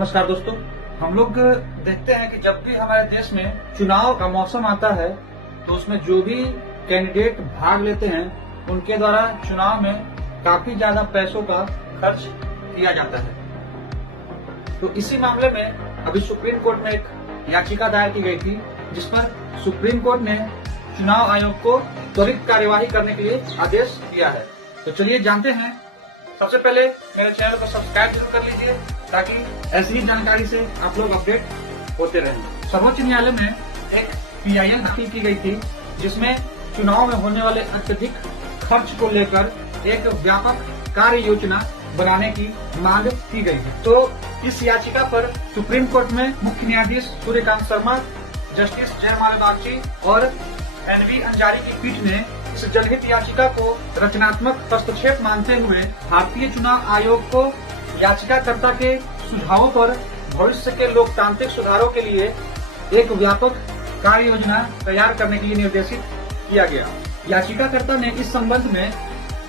नमस्कार दोस्तों, हम लोग देखते हैं कि जब भी हमारे देश में चुनाव का मौसम आता है तो उसमें जो भी कैंडिडेट भाग लेते हैं उनके द्वारा चुनाव में काफी ज्यादा पैसों का खर्च किया जाता है। तो इसी मामले में अभी सुप्रीम कोर्ट में एक याचिका दायर की गई थी, जिस पर सुप्रीम कोर्ट ने चुनाव आयोग को त्वरित कार्यवाही करने के लिए आदेश दिया है। तो चलिए जानते हैं। सबसे पहले मेरे चैनल को सब्सक्राइब जरूर कर लीजिए ताकि ऐसी ही जानकारी से आप लोग अपडेट होते रहें। सर्वोच्च न्यायालय में एक PIL दाखिल की गई थी, जिसमें चुनाव में होने वाले अत्यधिक खर्च को लेकर एक व्यापक कार्य योजना बनाने की मांग की गई है। तो इस याचिका पर सुप्रीम कोर्ट में मुख्य न्यायाधीश सूर्यकांत शर्मा, जस्टिस जयमाला बागची और NV अंजारी की पीठ ने इस जनहित याचिका को रचनात्मक हस्तक्षेप मानते हुए भारतीय चुनाव आयोग को याचिकाकर्ता के सुझावों पर भविष्य के लोकतांत्रिक सुधारों के लिए एक व्यापक कार्य योजना तैयार करने के लिए निर्देशित किया गया। याचिकाकर्ता ने इस संबंध में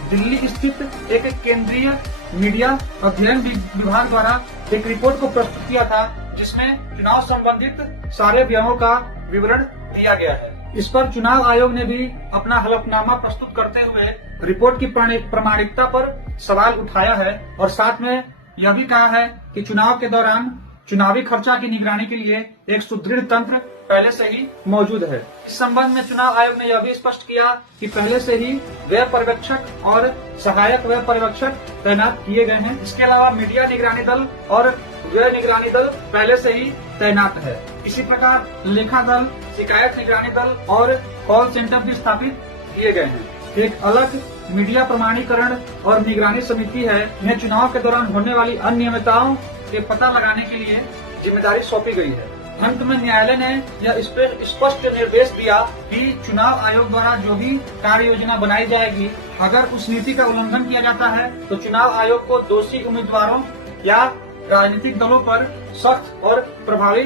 दिल्ली स्थित एक केंद्रीय मीडिया अध्ययन विभाग द्वारा एक रिपोर्ट को प्रस्तुत किया था, जिसमें चुनाव संबंधित सारे व्ययों का विवरण दिया गया है। इस पर चुनाव आयोग ने भी अपना हलफनामा प्रस्तुत करते हुए रिपोर्ट की प्रामाणिकता पर सवाल उठाया है और साथ में यह भी कहा है कि चुनाव के दौरान चुनावी खर्चा की निगरानी के लिए एक सुदृढ़ तंत्र पहले से ही मौजूद है। इस संबंध में चुनाव आयोग ने यह भी स्पष्ट किया कि पहले से ही व्यय पर्यवेक्षक और सहायक व्यय पर्यवेक्षक तैनात किए गए हैं। इसके अलावा मीडिया निगरानी दल और व्यय निगरानी दल पहले से ही तैनात है। इसी प्रकार लेखा दल, शिकायत निगरानी दल और कॉल सेंटर भी स्थापित किए गए हैं। एक अलग मीडिया प्रमाणीकरण और निगरानी समिति है। इन्हें चुनाव के दौरान होने वाली अनियमितताओं के पता लगाने के लिए जिम्मेदारी सौंपी गई है। अंत में न्यायालय ने यह स्पष्ट निर्देश दिया कि चुनाव आयोग द्वारा जो भी कार्य योजना बनाई जाएगी, अगर उस नीति का उल्लंघन किया जाता है तो चुनाव आयोग को दोषी उम्मीदवारों या राजनीतिक दलों पर सख्त और प्रभावी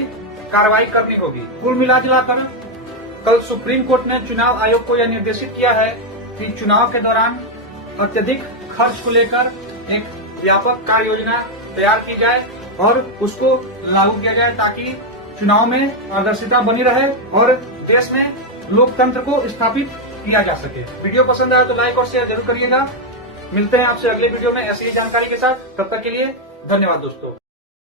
कार्रवाई करनी होगी। कुल मिलाकर कल सुप्रीम कोर्ट ने चुनाव आयोग को यह निर्देशित किया है कि चुनाव के दौरान अत्यधिक खर्च को लेकर एक व्यापक कार्य योजना तैयार की जाए और उसको लागू किया जाए, ताकि चुनाव में पारदर्शिता बनी रहे और देश में लोकतंत्र को स्थापित किया जा सके। वीडियो पसंद आया तो लाइक और शेयर जरूर करिएगा। मिलते हैं आपसे अगले वीडियो में ऐसी ही जानकारी के साथ। तब तक के लिए धन्यवाद दोस्तों।